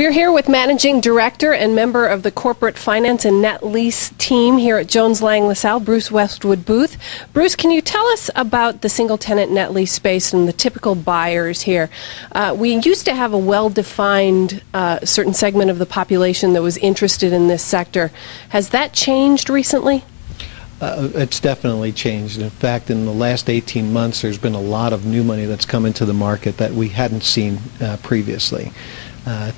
We're here with Managing Director and member of the Corporate Finance and Net Lease team here at Jones Lang LaSalle, Bruce Westwood-Booth. Bruce, can you tell us about the single-tenant net lease space and the typical buyers here? We used to have a well-defined certain segment of the population that was interested in this sector. Has that changed recently? It's definitely changed. In fact, in the last 18 months, there's been a lot of new money that's come into the market that we hadn't seen previously.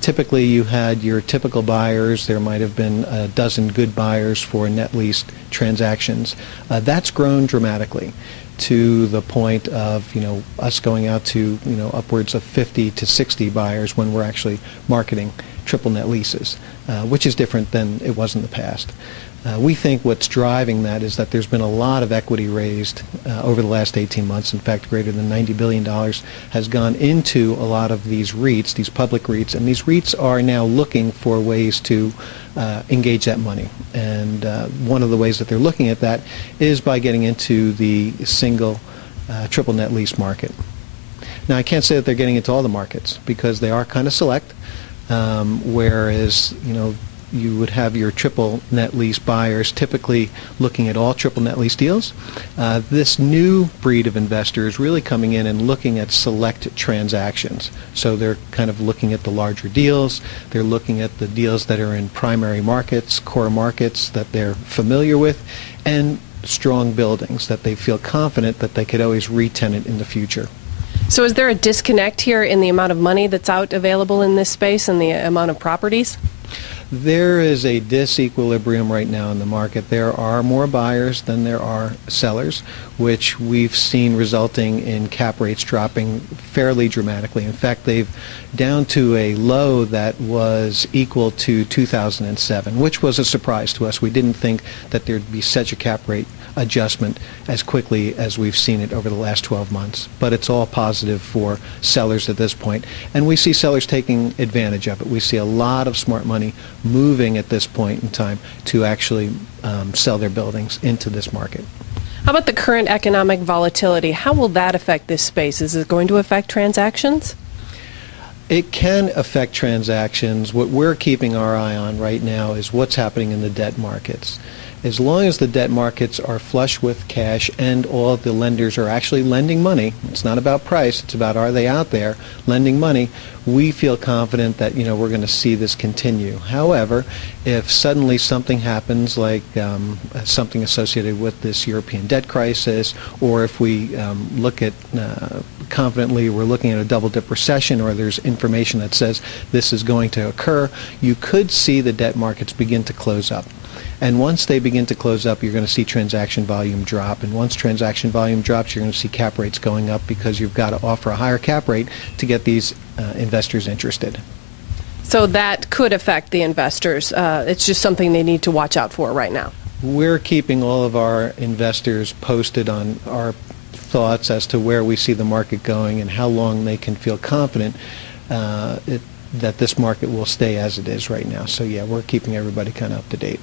Typically, you had your typical buyers. There might have been a dozen good buyers for net lease transactions. That's grown dramatically to the point of, us going out to, upwards of 50 to 60 buyers when we're actually marketing triple net leases, which is different than it was in the past. We think what's driving that is that there's been a lot of equity raised over the last 18 months. In fact, greater than $90 billion has gone into a lot of these REITs, these public REITs, and these REITs are now looking for ways to engage that money. And one of the ways that they're looking at that is by getting into the single triple net lease market. Now, I can't say that they're getting into all the markets because they are kind of select, whereas, you would have your triple net lease buyers typically looking at all triple net lease deals. This new breed of investors really coming in and looking at select transactions. So they're kind of looking at the larger deals. They're looking at the deals that are in primary markets, core markets that they're familiar with, and strong buildings that they feel confident that they could always re-tenant in the future. So is there a disconnect here in the amount of money that's out available in this space and the amount of properties? There is a disequilibrium right now in the market. There are more buyers than there are sellers, which we've seen resulting in cap rates dropping fairly dramatically. In fact, they've down to a low that was equal to 2007, which was a surprise to us. We didn't think that there'd be such a cap rate adjustment as quickly as we've seen it over the last 12 months. But it's all positive for sellers at this point, and we see sellers taking advantage of it. We see a lot of smart money moving at this point in time to actually sell their buildings into this market. How about the current economic volatility? How will that affect this space? Is it going to affect transactions? It can affect transactions. What we're keeping our eye on right now is what's happening in the debt markets. As long as the debt markets are flush with cash and all the lenders are actually lending money, it's not about price, it's about are they out there lending money, we feel confident that we're going to see this continue. However, if suddenly something happens like something associated with this European debt crisis, or if we look at confidently we're looking at a double-dip recession, or there's information that says this is going to occur, you could see the debt markets begin to close up. And once they begin to close up, you're going to see transaction volume drop. And once transaction volume drops, you're going to see cap rates going up because you've got to offer a higher cap rate to get these investors interested. So that could affect the investors. It's just something they need to watch out for right now. We're keeping all of our investors posted on our thoughts as to where we see the market going and how long they can feel confident that this market will stay as it is right now. So yeah, we're keeping everybody kind of up to date.